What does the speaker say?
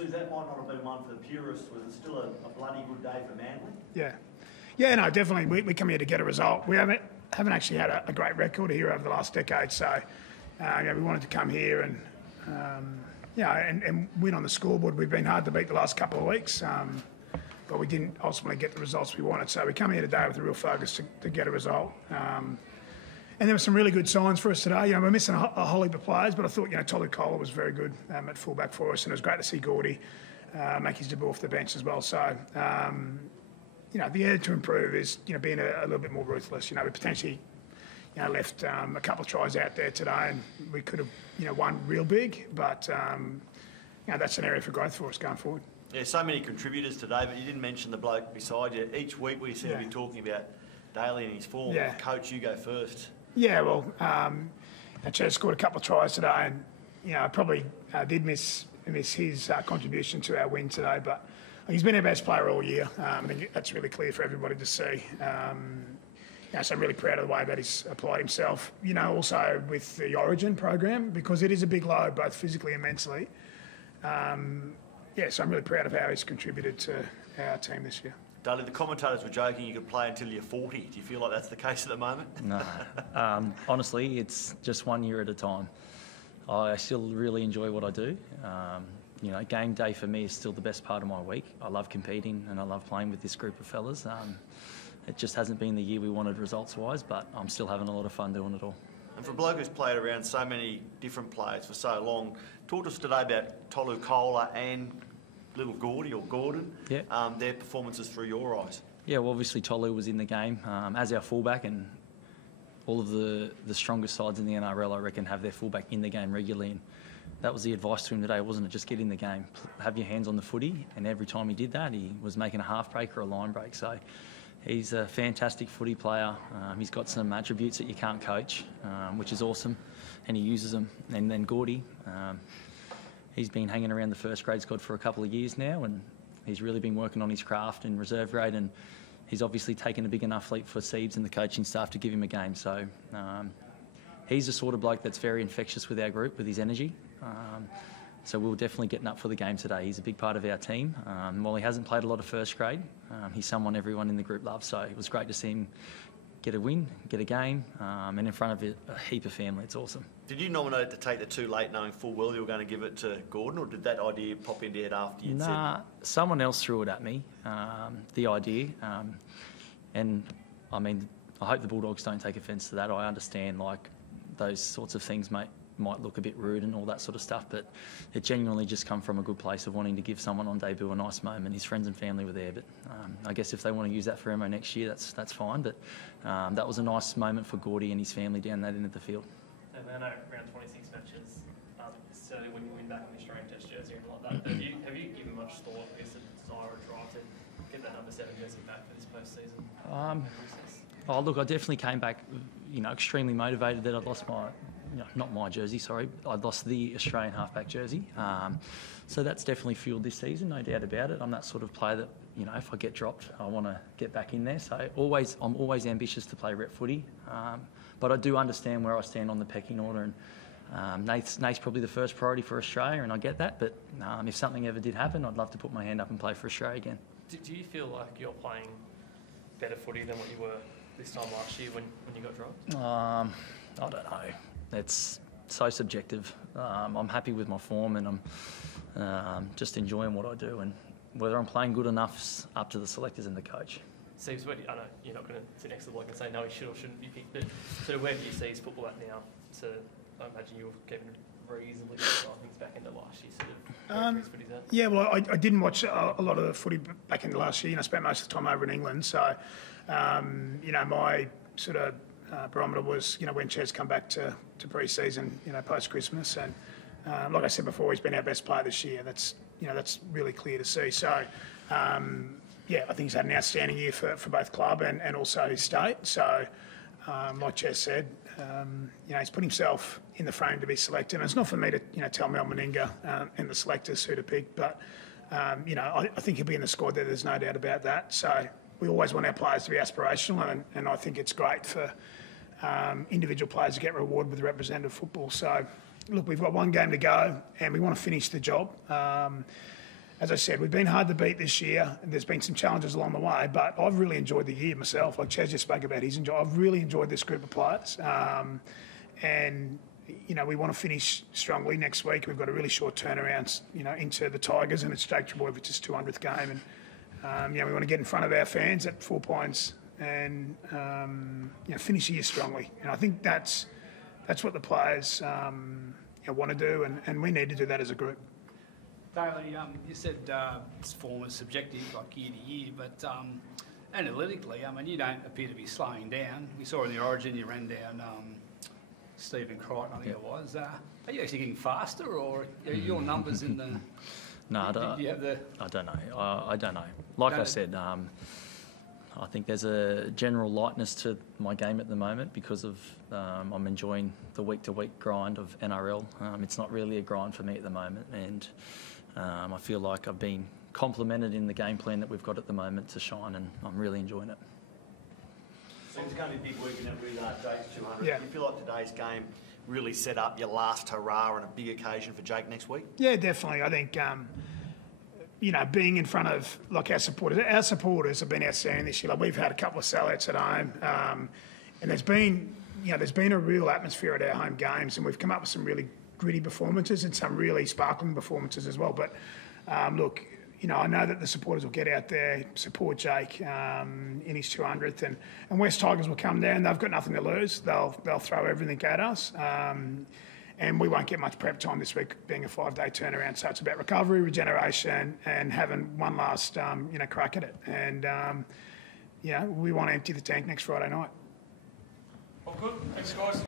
So that might not have been one for the purists. Was it still a bloody good day for Manly? Yeah. Yeah, no, definitely. We come here to get a result. We haven't actually had a great record here over the last decade, so we wanted to come here and and win on the scoreboard. We've been hard to beat the last couple of weeks, but we didn't ultimately get the results we wanted. So we come here today with a real focus to get a result. And there were some really good signs for us today. We're missing a whole heap of players, but I thought, Tolu Kola was very good at fullback for us, and it was great to see Gordy make his debut off the bench as well. So, the area to improve is, being a little bit more ruthless. We potentially, left a couple of tries out there today, and we could have, won real big, but, that's an area for growth for us going forward. Yeah, so many contributors today, but you didn't mention the bloke beside you. Each week we seem to be talking about Daly and his form. Yeah. Coach, you go first. Yeah, well, Ches scored a couple of tries today, and I probably did miss his contribution to our win today. But he's been our best player all year. I think that's really clear for everybody to see. So I'm really proud of the way that he's applied himself. Also with the Origin program, because it is a big load, both physically and mentally. So I'm really proud of how he's contributed to our team this year. Daly, the commentators were joking you could play until you're 40. Do you feel like that's the case at the moment? No. Honestly, it's just 1 year at a time. I still really enjoy what I do. Game day for me is still the best part of my week. I love competing and I love playing with this group of fellas. It just hasn't been the year we wanted results-wise, but I'm still having a lot of fun doing it all. And for a bloke who's played around so many different players for so long, talk to us today about Tolu Kola and little Gordy or Gordon, their performances through your eyes. Yeah, well, obviously Tolu was in the game as our fullback, and all of the strongest sides in the NRL, I reckon, have their fullback in the game regularly. And that was the advice to him today, wasn't it? Just get in the game, have your hands on the footy, and every time he did that, he was making a half break or a line break. So he's a fantastic footy player. He's got some attributes that you can't coach, which is awesome, and he uses them. And then Gordy, he's been hanging around the first grade squad for a couple of years now, and he's really been working on his craft in reserve grade, and he's obviously taken a big enough leap for Seibs and the coaching staff to give him a game. So he's the sort of bloke that's very infectious with our group, with his energy. So we're definitely getting up for the game today. He's a big part of our team. While he hasn't played a lot of first grade, he's someone everyone in the group loves. So it was great to see him get a win, get a game, and in front of a heap of family. It's awesome. Did you nominate to take the 2 late knowing full well you were going to give it to Gordon, or did that idea pop into your head after you'd said? Someone else threw it at me, the idea. And, I mean, I hope the Bulldogs don't take offence to that. I understand, those sorts of things might look a bit rude and all that sort of stuff, but it genuinely just come from a good place of wanting to give someone on debut a nice moment. His friends and family were there, but I guess if they want to use that for MO next year, that's fine. But that was a nice moment for Gordy and his family down that end of the field. And I know around 26 matches, necessarily when you win back on the Australian Test jersey and like that, have you given much thought, I guess, the desire or drive to get that number 7 jersey back for this postseason? Look, I definitely came back, extremely motivated that I'd lost not my jersey, sorry. I'd lost the Australian halfback jersey. So that's definitely fueled this season, no doubt about it. I'm that sort of player that, if I get dropped, I want to get back in there. So I'm always ambitious to play rep footy. But I do understand where I stand on the pecking order. And Nate's probably the first priority for Australia, and I get that. But if something ever did happen, I'd love to put my hand up and play for Australia again. Do you feel like you're playing better footy than what you were this time last year when you got dropped? I don't know. It's so subjective. I'm happy with my form, and I'm just enjoying what I do. And whether I'm playing good enough's up to the selectors and the coach. Seibs, I know you're not going to sit next to the bloke and say no, he should or shouldn't be picked, but sort of where do you see his football at now? I imagine you were keeping reasonably good things back into last year. Yeah, well, I didn't watch a lot of the footy back in the last year. I spent most of the time over in England, so my sort of barometer was when Ches come back to pre-season, post Christmas, and like I said before, he's been our best player this year. That's really clear to see. So I think he's had an outstanding year for both club and also his state. So like Ches said, he's put himself in the frame to be selected. And it's not for me to tell Mel Meninga and the selectors who to pick, but I think he'll be in the squad there. There's no doubt about that. So we always want our players to be aspirational, and I think it's great for individual players to get rewarded with representative football. So, look, we've got one game to go, and we want to finish the job. as I said, we've been hard to beat this year, and there's been some challenges along the way, but I've really enjoyed the year myself. Like Chaz just spoke about I've really enjoyed this group of players. And, you know, we want to finish strongly next week. We've got a really short turnaround, you know, into the Tigers, and it's Jake Trebojevich's 200th game. And, you know, we want to get in front of our fans at 4 points and, you know, finish the year strongly. And I think that's what the players you know, want to do, and we need to do that as a group. Daly, you said this form is subjective, like year to year, but analytically, I mean, you don't appear to be slowing down. We saw in the Origin you ran down Stephen Crichton, I think it was. Are you actually getting faster, or are your numbers in the... No, I don't know. I don't know. Like I said, I think there's a general lightness to my game at the moment because of I'm enjoying the week-to-week grind of NRL. It's not really a grind for me at the moment, and I feel like I've been complimented in the game plan that we've got at the moment to shine, and I'm really enjoying it. So it's going to be a big week, isn't it, with Jake's 200? Yeah. Do you feel like today's game really set up your last hurrah and a big occasion for Jake next week? Yeah, definitely. I think, you know, being in front of, like, our supporters have been outstanding this year. Like, we've had a couple of sellouts at home, and there's been a real atmosphere at our home games, and we've come up with some really gritty performances and some really sparkling performances as well. But, look, you know, I know that the supporters will get out there, support Jake in his 200th, and West Tigers will come down. They've got nothing to lose. They'll throw everything at us. And we won't get much prep time this week, being a 5-day turnaround. So it's about recovery, regeneration, and having one last, you know, crack at it. And, you know, we want to empty the tank next Friday night. Well, good. Thanks, guys.